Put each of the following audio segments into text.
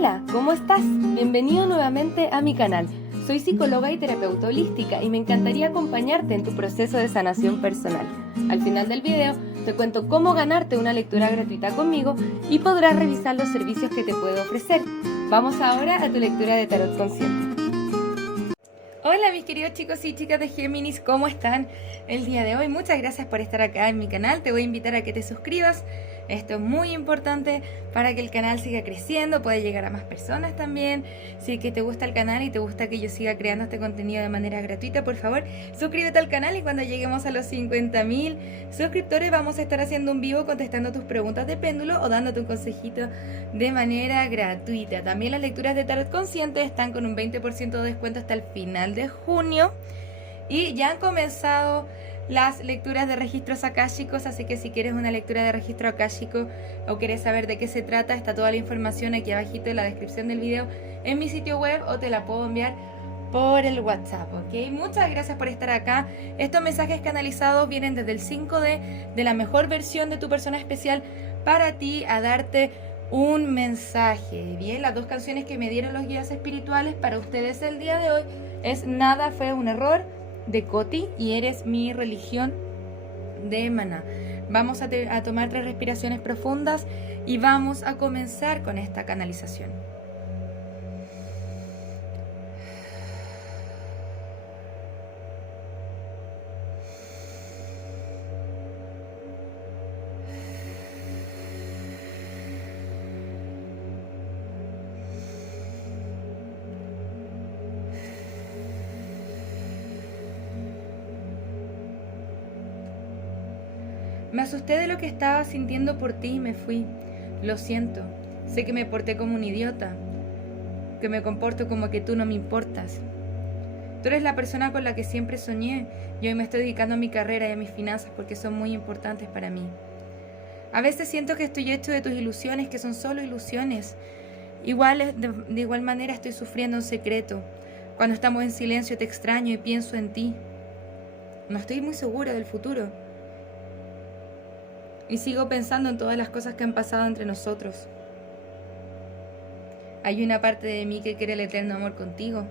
Hola, ¿cómo estás? Bienvenido nuevamente a mi canal. Soy psicóloga y terapeuta holística y me encantaría acompañarte en tu proceso de sanación personal. Al final del video te cuento cómo ganarte una lectura gratuita conmigo y podrás revisar los servicios que te puedo ofrecer. Vamos ahora a tu lectura de tarot consciente. Hola mis queridos chicos y chicas de Géminis, ¿cómo están el día de hoy? Muchas gracias por estar acá en mi canal. Te voy a invitar a que te suscribas. Esto es muy importante para que el canal siga creciendo, pueda llegar a más personas también. Si es que te gusta el canal y te gusta que yo siga creando este contenido de manera gratuita, por favor, suscríbete al canal y cuando lleguemos a los 50.000 suscriptores vamos a estar haciendo un vivo contestando tus preguntas de péndulo o dándote un consejito de manera gratuita. También las lecturas de tarot consciente están con un 20% de descuento hasta el final de junio y ya han comenzado las lecturas de registros akáshicos, así que si quieres una lectura de registro akáshico o quieres saber de qué se trata, está toda la información aquí abajito en la descripción del video en mi sitio web o te la puedo enviar por el WhatsApp, ¿ok? Muchas gracias por estar acá. Estos mensajes canalizados vienen desde el 5D de la mejor versión de tu persona especial para ti a darte un mensaje. Bien, las dos canciones que me dieron los guías espirituales para ustedes el día de hoy es Nada fue un error de Coti y Eres mi religión de Maná. Vamos a tomar 3 respiraciones profundas y vamos a comenzar con esta canalización. Me asusté de lo que estaba sintiendo por ti y me fui. Lo siento. Sé que me porté como un idiota. Que me comporto como que tú no me importas. Tú eres la persona con la que siempre soñé y hoy me estoy dedicando a mi carrera y a mis finanzas porque son muy importantes para mí. A veces siento que estoy hecho de tus ilusiones, que son solo ilusiones. De igual manera estoy sufriendo un secreto. Cuando estamos en silencio te extraño y pienso en ti. No estoy muy segura del futuro. Y sigo pensando en todas las cosas que han pasado entre nosotros. Hay una parte de mí que quiere el eterno amor contigo.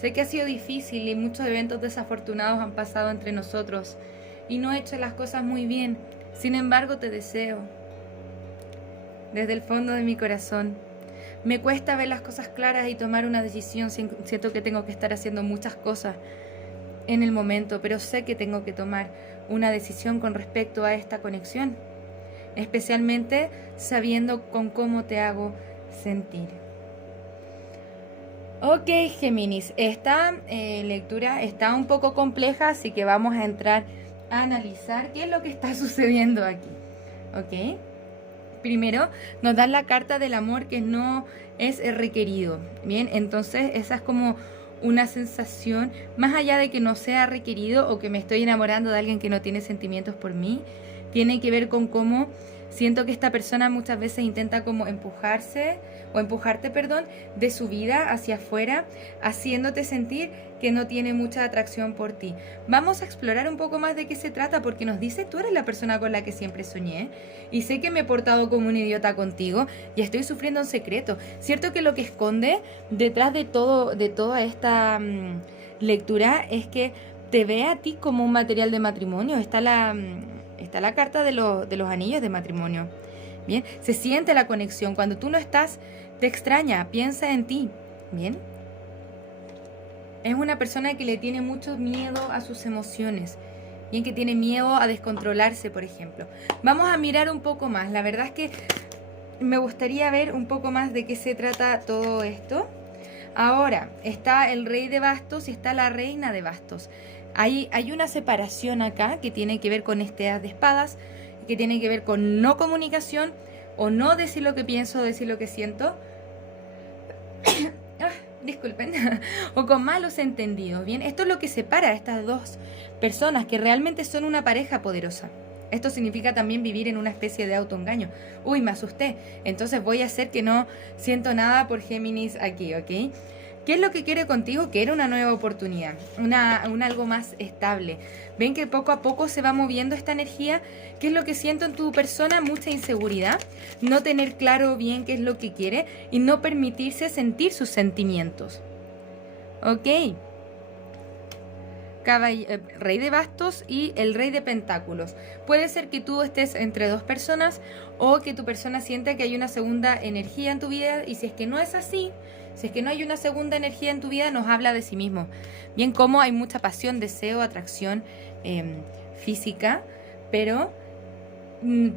Sé que ha sido difícil y muchos eventos desafortunados han pasado entre nosotros y no he hecho las cosas muy bien. Sin embargo, te deseo. Desde el fondo de mi corazón. Me cuesta ver las cosas claras y tomar una decisión. Siento que tengo que estar haciendo muchas cosas en el momento, pero sé que tengo que tomar una decisión con respecto a esta conexión, especialmente sabiendo con cómo te hago sentir. Ok, Géminis, esta lectura está un poco compleja, así que vamos a entrar a analizar qué es lo que está sucediendo aquí. Ok, primero nos dan la carta del amor que no es requerido. Bien, entonces esa es como una sensación, más allá de que no sea requerido o que me estoy enamorando de alguien que no tiene sentimientos por mí, tiene que ver con cómo siento que esta persona muchas veces intenta como empujarte, de su vida hacia afuera, haciéndote sentir que no tiene mucha atracción por ti. Vamos a explorar un poco más de qué se trata, porque nos dice, tú eres la persona con la que siempre soñé, y sé que me he portado como un idiota contigo, y estoy sufriendo un secreto. Cierto que lo que esconde detrás de toda esta lectura es que te ve a ti como un material de matrimonio. Está la carta de los anillos de matrimonio. Bien, se siente la conexión. Cuando tú no estás, te extraña, piensa en ti. Bien. Es una persona que le tiene mucho miedo a sus emociones. Bien, que tiene miedo a descontrolarse, por ejemplo. Vamos a mirar un poco más. La verdad es que me gustaría ver un poco más de qué se trata todo esto. Ahora, está el rey de bastos y está la reina de bastos. Hay una separación acá que tiene que ver con este as de espadas, que tiene que ver con no comunicación o no decir lo que pienso, decir lo que siento. Disculpen, o con malos entendidos. Bien, esto es lo que separa a estas dos personas que realmente son una pareja poderosa. Esto significa también vivir en una especie de autoengaño. Uy, me asusté, entonces voy a hacer que no siento nada por Géminis aquí, ¿ok? ¿Qué es lo que quiere contigo? Quiere una nueva oportunidad, un algo más estable. Ven que poco a poco se va moviendo esta energía. ¿Qué es lo que siento en tu persona? Mucha inseguridad, no tener claro bien qué es lo que quiere y no permitirse sentir sus sentimientos. Ok. Rey de bastos y el rey de pentáculos. Puede ser que tú estés entre dos personas o que tu persona sienta que hay una segunda energía en tu vida, y si es que no es así, si es que no hay una segunda energía en tu vida, nos habla de sí mismo. Bien, como hay mucha pasión, deseo, atracción física, pero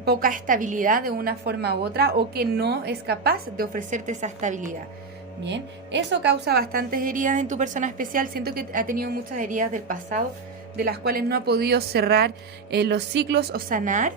poca estabilidad de una forma u otra, o que no es capaz de ofrecerte esa estabilidad. Bien, eso causa bastantes heridas en tu persona especial. Siento que ha tenido muchas heridas del pasado de las cuales no ha podido cerrar los ciclos o sanar,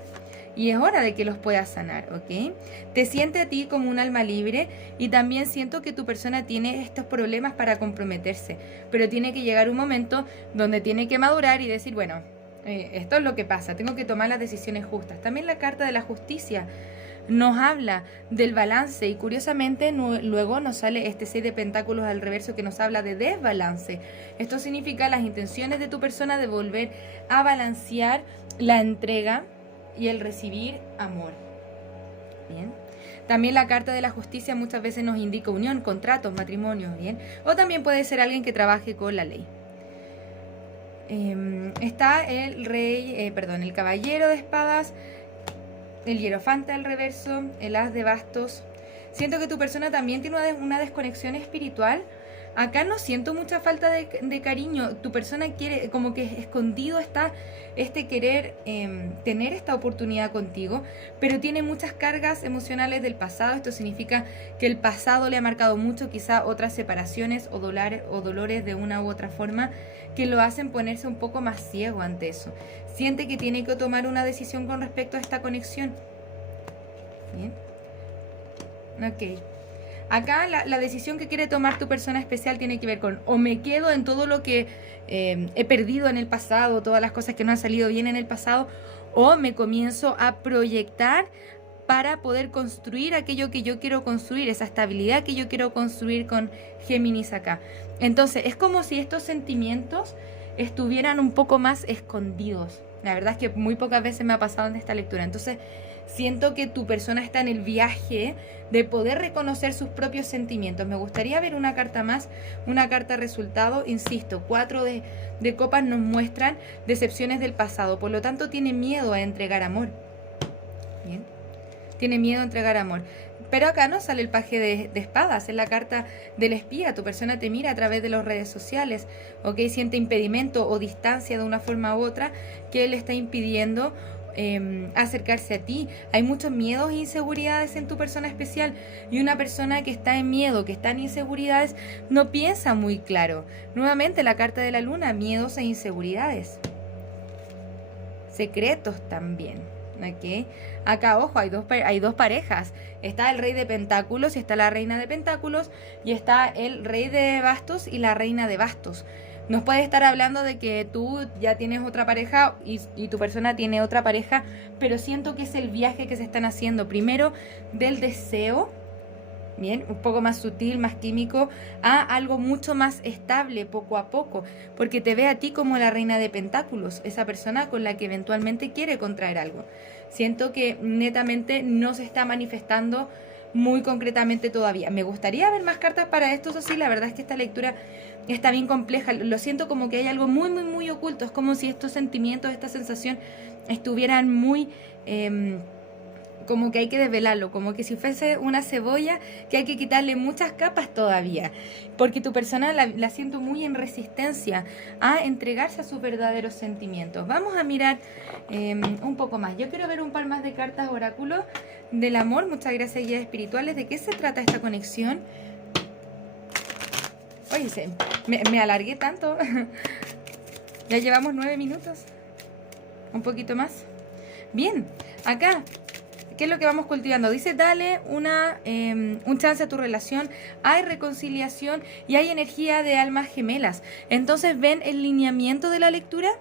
y es hora de que los puedas sanar, ¿ok? Te siente a ti como un alma libre, y también siento que tu persona tiene estos problemas para comprometerse, pero tiene que llegar un momento donde tiene que madurar y decir, bueno, esto es lo que pasa, tengo que tomar las decisiones justas. También la carta de la justicia nos habla del balance, y curiosamente luego nos sale este 6 de pentáculos al reverso, que nos habla de desbalance. Esto significa las intenciones de tu persona de volver a balancear la entrega y el recibir amor. Bien. También la carta de la justicia muchas veces nos indica unión, contratos, matrimonios, bien. O también puede ser alguien que trabaje con la ley. Está el caballero de espadas, el hierofante al reverso, el as de bastos. Siento que tu persona también tiene una desconexión espiritual. Acá no siento mucha falta de cariño. Tu persona quiere, como que escondido está este querer tener esta oportunidad contigo, pero tiene muchas cargas emocionales del pasado. Esto significa que el pasado le ha marcado mucho, quizá otras separaciones o dolores de una u otra forma, que lo hacen ponerse un poco más ciego ante eso. Siente que tiene que tomar una decisión con respecto a esta conexión. Bien. Ok. Acá la decisión que quiere tomar tu persona especial tiene que ver con: o me quedo en todo lo que he perdido en el pasado, todas las cosas que no han salido bien en el pasado, o me comienzo a proyectar para poder construir aquello que yo quiero construir, esa estabilidad que yo quiero construir con Géminis acá. Entonces, es como si estos sentimientos estuvieran un poco más escondidos. La verdad es que muy pocas veces me ha pasado en esta lectura. Entonces, siento que tu persona está en el viaje de poder reconocer sus propios sentimientos. Me gustaría ver una carta más, una carta resultado. Insisto, 4 de copas nos muestran decepciones del pasado. Por lo tanto, tiene miedo a entregar amor. Bien. Tiene miedo a entregar amor. Pero acá no sale el paje de espadas, es la carta del espía. Tu persona te mira a través de las redes sociales, ¿ok? Siente impedimento o distancia de una forma u otra que le está impidiendo acercarse a ti. Hay muchos miedos e inseguridades en tu persona especial, y una persona que está en miedo, que está en inseguridades, no piensa muy claro. Nuevamente la carta de la luna, miedos e inseguridades. Secretos también. ¿Okay? Acá, ojo, hay dos parejas. Está el rey de pentáculos y está la reina de pentáculos, y está el rey de bastos y la reina de bastos. Nos puede estar hablando de que tú ya tienes otra pareja y tu persona tiene otra pareja, pero siento que es el viaje que se están haciendo primero del deseo, bien, un poco más sutil, más químico, a algo mucho más estable poco a poco, porque te ve a ti como la reina de pentáculos, esa persona con la que eventualmente quiere contraer algo. Siento que netamente no se está manifestando muy concretamente todavía. Me gustaría ver más cartas para esto, eso sí, la verdad es que esta lectura está bien compleja. Lo siento como que hay algo muy, muy, muy oculto. Es como si estos sentimientos, esta sensación estuvieran muy... como que hay que desvelarlo, como que si fuese una cebolla que hay que quitarle muchas capas todavía, porque tu persona la siento muy en resistencia a entregarse a sus verdaderos sentimientos. Vamos a mirar un poco más. Yo quiero ver un par más de cartas oráculo del amor. Muchas gracias, guías espirituales. ¿De qué se trata esta conexión? Oye, me alargué tanto. Ya llevamos 9 minutos. Un poquito más. Bien, acá, ¿qué es lo que vamos cultivando? Dice, dale un chance a tu relación. Hay reconciliación y hay energía de almas gemelas. Entonces, ¿ven el lineamiento de la lectura?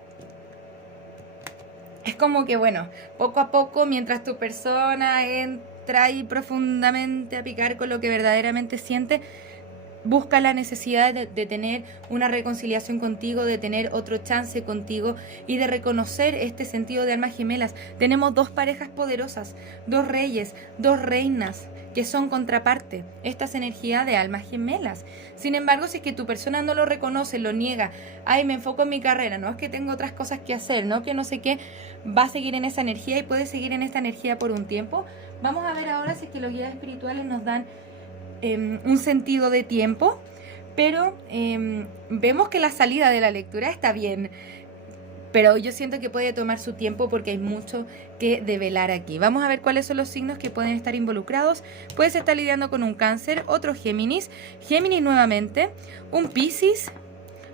Es como que, bueno, poco a poco, mientras tu persona entra ahí profundamente a picar con lo que verdaderamente siente, busca la necesidad de tener una reconciliación contigo, de tener otro chance contigo y de reconocer este sentido de almas gemelas. Tenemos 2 parejas poderosas, 2 reyes, 2 reinas que son contraparte. Esta es energía de almas gemelas. Sin embargo, si es que tu persona no lo reconoce, lo niega, ay, me enfoco en mi carrera, no es que tengo otras cosas que hacer, no que no sé qué, va a seguir en esa energía y puede seguir en esta energía por un tiempo. Vamos a ver ahora si es que los guías espirituales nos dan un sentido de tiempo, pero vemos que la salida de la lectura está bien, pero yo siento que puede tomar su tiempo porque hay mucho que develar aquí. Vamos a ver cuáles son los signos que pueden estar involucrados. Puedes estar lidiando con un Cáncer, otro Géminis, Géminis nuevamente, un Piscis,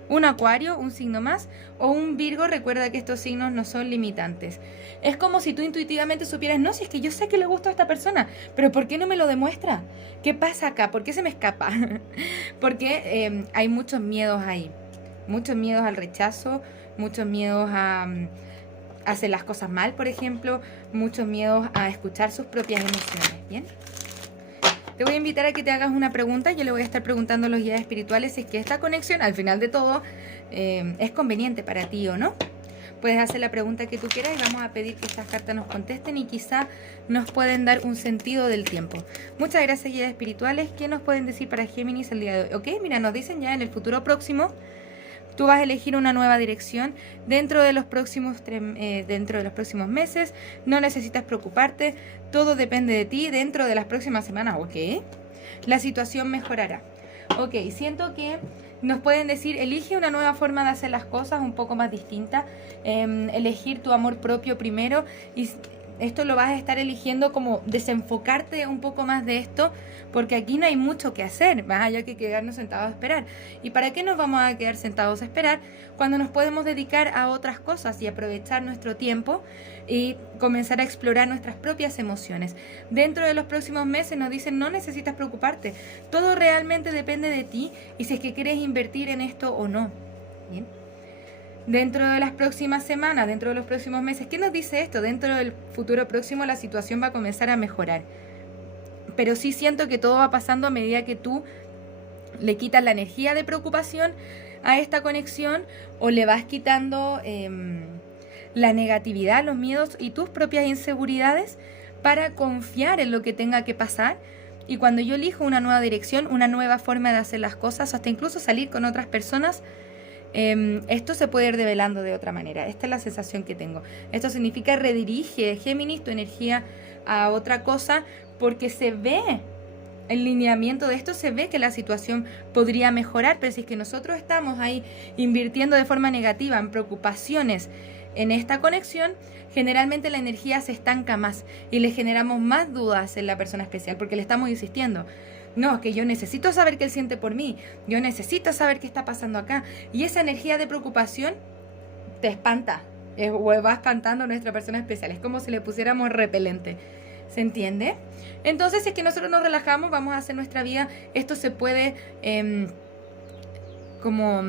un Acuario, un signo más, o un Virgo. Recuerda que estos signos no son limitantes. Es como si tú intuitivamente supieras, no, si es que yo sé que le gusta a esta persona, pero ¿por qué no me lo demuestra? ¿Qué pasa acá? ¿Por qué se me escapa? Porque hay muchos miedos ahí, muchos miedos al rechazo, muchos miedos a hacer las cosas mal, por ejemplo, muchos miedos a escuchar sus propias emociones, ¿bien? Te voy a invitar a que te hagas una pregunta. Yo le voy a estar preguntando a los guías espirituales si es que esta conexión, al final de todo, es conveniente para ti o no. Puedes hacer la pregunta que tú quieras y vamos a pedir que estas cartas nos contesten y quizá nos pueden dar un sentido del tiempo. Muchas gracias, guías espirituales. ¿Qué nos pueden decir para Géminis el día de hoy? Ok, mira, nos dicen ya en el futuro próximo. Tú vas a elegir una nueva dirección dentro de los próximos meses. No necesitas preocuparte. Todo depende de ti dentro de las próximas semanas. Ok. La situación mejorará. Ok, siento que nos pueden decir, elige una nueva forma de hacer las cosas, un poco más distinta. Elegir tu amor propio primero. Y esto lo vas a estar eligiendo como desenfocarte un poco más de esto, porque aquí no hay mucho que hacer, más allá que quedarnos sentados a esperar. ¿Y para qué nos vamos a quedar sentados a esperar cuando nos podemos dedicar a otras cosas y aprovechar nuestro tiempo y comenzar a explorar nuestras propias emociones? Dentro de los próximos meses nos dicen, no necesitas preocuparte, todo realmente depende de ti y si es que quieres invertir en esto o no. Bien. Dentro de las próximas semanas, dentro de los próximos meses, ¿qué nos dice esto? Dentro del futuro próximo la situación va a comenzar a mejorar. Pero sí siento que todo va pasando a medida que tú le quitas la energía de preocupación a esta conexión o le vas quitando la negatividad, los miedos y tus propias inseguridades para confiar en lo que tenga que pasar. Y cuando yo elijo una nueva dirección, una nueva forma de hacer las cosas, hasta incluso salir con otras personas, esto se puede ir develando de otra manera. Esta es la sensación que tengo. Esto significa redirige, Géminis, tu energía a otra cosa, porque se ve el lineamiento de esto, se ve que la situación podría mejorar, pero si es que nosotros estamos ahí invirtiendo de forma negativa en preocupaciones en esta conexión, generalmente la energía se estanca más y le generamos más dudas en la persona especial, porque le estamos insistiendo. No, es que yo necesito saber qué él siente por mí, yo necesito saber qué está pasando acá. Y esa energía de preocupación te espanta, va espantando a nuestra persona especial. Es como si le pusiéramos repelente. ¿Se entiende? Entonces, si es que nosotros nos relajamos, vamos a hacer nuestra vida. Esto se puede como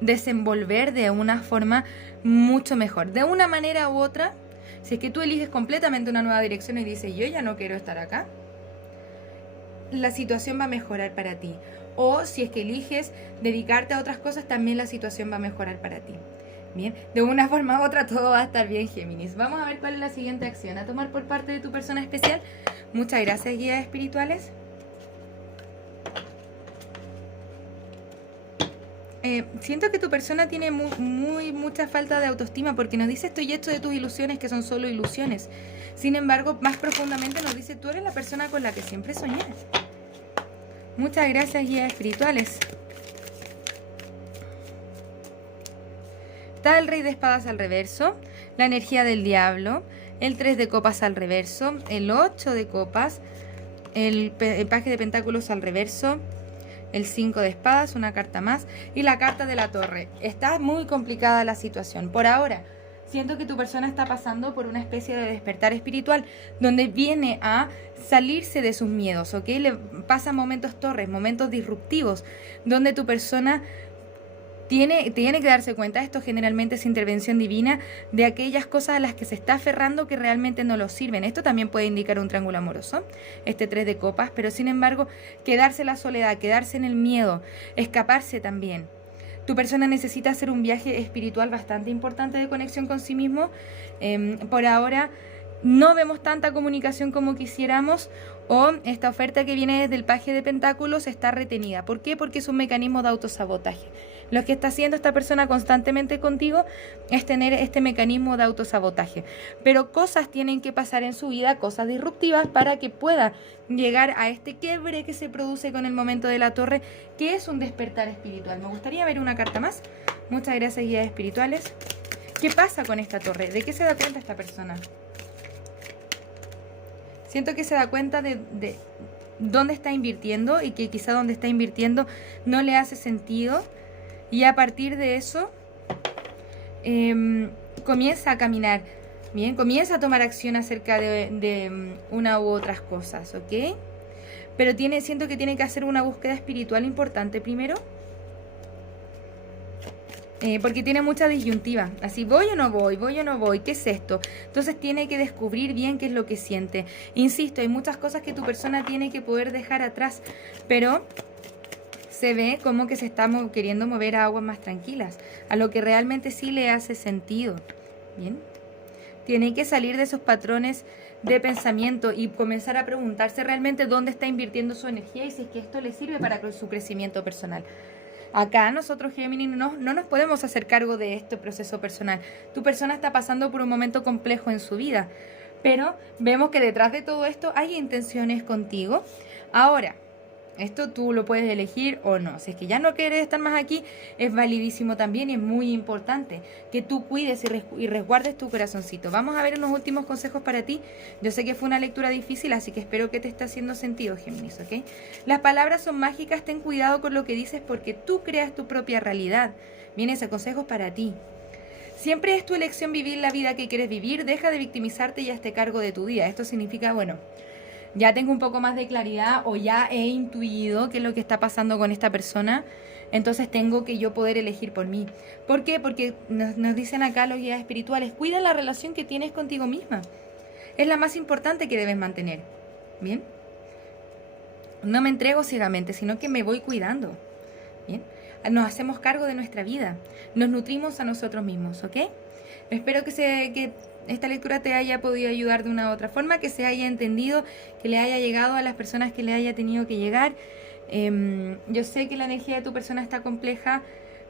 desenvolver de una forma mucho mejor. De una manera u otra, si es que tú eliges completamente una nueva dirección y dices, yo ya no quiero estar acá, la situación va a mejorar para ti. O si es que eliges dedicarte a otras cosas, también la situación va a mejorar para ti. Bien, de una forma u otra todo va a estar bien, Géminis. Vamos a ver cuál es la siguiente acción a tomar por parte de tu persona especial. Muchas gracias, guías espirituales. Siento que tu persona tiene mucha falta de autoestima, porque nos dice, estoy hecho de tus ilusiones, que son solo ilusiones. Sin embargo, más profundamente nos dice, tú eres la persona con la que siempre soñé. Muchas gracias, guías espirituales. Está el Rey de Espadas al reverso, la energía del diablo, el 3 de copas al reverso, el 8 de copas, el paje de pentáculos al reverso, el 5 de espadas, una carta más, y la carta de la torre. Está muy complicada la situación. Por ahora, siento que tu persona está pasando por una especie de despertar espiritual, donde viene a salirse de sus miedos, ¿ok? Le pasan momentos torres, momentos disruptivos, donde tu persona tiene que darse cuenta, esto generalmente es intervención divina, de aquellas cosas a las que se está aferrando que realmente no lo sirven. Esto también puede indicar un triángulo amoroso, este 3 de copas, pero sin embargo, quedarse en la soledad, quedarse en el miedo, escaparse también. Tu persona necesita hacer un viaje espiritual bastante importante de conexión con sí mismo. Por ahora no vemos tanta comunicación como quisiéramos, o esta oferta que viene desde el paje de pentáculos está retenida. ¿Por qué? Porque es un mecanismo de autosabotaje. Lo que está haciendo esta persona constantemente contigo es tener este mecanismo de autosabotaje. Pero cosas tienen que pasar en su vida, cosas disruptivas, para que pueda llegar a este quiebre que se produce con el momento de la torre, que es un despertar espiritual. Me gustaría ver una carta más. Muchas gracias, guías espirituales. ¿Qué pasa con esta torre? ¿De qué se da cuenta esta persona? Siento que se da cuenta de dónde está invirtiendo y que quizá donde está invirtiendo no le hace sentido. Y a partir de eso comienza a caminar, bien, comienza a tomar acción acerca de una u otras cosas, ¿ok? Pero siento que tiene que hacer una búsqueda espiritual importante primero. Porque tiene mucha disyuntiva, así voy o no voy, ¿qué es esto? Entonces tiene que descubrir bien qué es lo que siente. Insisto, hay muchas cosas que tu persona tiene que poder dejar atrás, pero se ve como que se está queriendo mover a aguas más tranquilas, a lo que realmente sí le hace sentido. Bien, tiene que salir de esos patrones de pensamiento y comenzar a preguntarse realmente dónde está invirtiendo su energía y si es que esto le sirve para su crecimiento personal. Acá nosotros, Géminis, no nos podemos hacer cargo de este proceso personal. Tu persona está pasando por un momento complejo en su vida, pero vemos que detrás de todo esto hay intenciones contigo. Ahora, esto tú lo puedes elegir o no. Si es que ya no quieres estar más aquí, es validísimo también y es muy importante que tú cuides y resguardes tu corazoncito. Vamos a ver unos últimos consejos para ti. Yo sé que fue una lectura difícil, así que espero que te esté haciendo sentido, Géminis, ¿ok? Las palabras son mágicas, ten cuidado con lo que dices porque tú creas tu propia realidad. Bien, ese consejo es para ti. Siempre es tu elección vivir la vida que quieres vivir. Deja de victimizarte y hazte cargo de tu día. Esto significa, bueno, ya tengo un poco más de claridad o ya he intuido qué es lo que está pasando con esta persona, entonces tengo que yo poder elegir por mí. ¿Por qué? Porque nos dicen acá los guías espirituales, cuida la relación que tienes contigo misma. Es la más importante que debes mantener. ¿Bien? No me entrego ciegamente, sino que me voy cuidando. ¿Bien? Nos hacemos cargo de nuestra vida, nos nutrimos a nosotros mismos, ¿ok? Espero que esta lectura te haya podido ayudar de una u otra forma, que se haya entendido, que le haya llegado a las personas que le haya tenido que llegar. Yo sé que la energía de tu persona está compleja,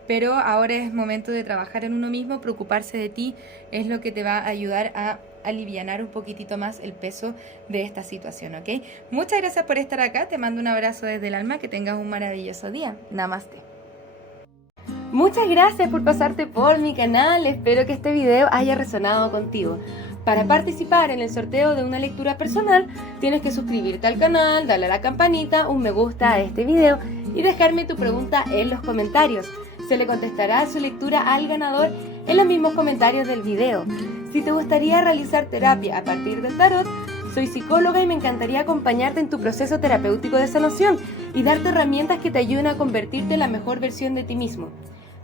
pero ahora es momento de trabajar en uno mismo, preocuparse de ti, es lo que te va a ayudar a alivianar un poquitito más el peso de esta situación, ¿ok? Muchas gracias por estar acá, te mando un abrazo desde el alma, que tengas un maravilloso día. Namaste. Muchas gracias por pasarte por mi canal, espero que este video haya resonado contigo. Para participar en el sorteo de una lectura personal, tienes que suscribirte al canal, darle a la campanita, un me gusta a este video y dejarme tu pregunta en los comentarios. Se le contestará su lectura al ganador en los mismos comentarios del video. Si te gustaría realizar terapia a partir del tarot, soy psicóloga y me encantaría acompañarte en tu proceso terapéutico de sanación y darte herramientas que te ayuden a convertirte en la mejor versión de ti mismo.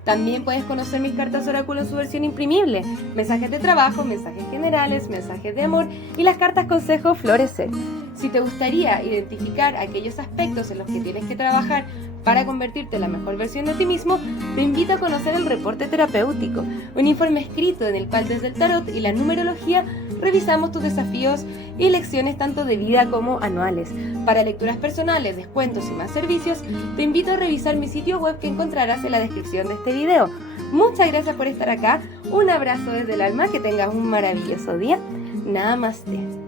También puedes conocer mis cartas oráculo en su versión imprimible, mensajes de trabajo, mensajes generales, mensajes de amor y las cartas consejo florecer. Si te gustaría identificar aquellos aspectos en los que tienes que trabajar para convertirte en la mejor versión de ti mismo, te invito a conocer el reporte terapéutico, un informe escrito en el cual desde el tarot y la numerología revisamos tus desafíos y lecciones tanto de vida como anuales. Para lecturas personales, descuentos y más servicios, te invito a revisar mi sitio web que encontrarás en la descripción de este video. Muchas gracias por estar acá, un abrazo desde el alma, que tengas un maravilloso día. Namaste.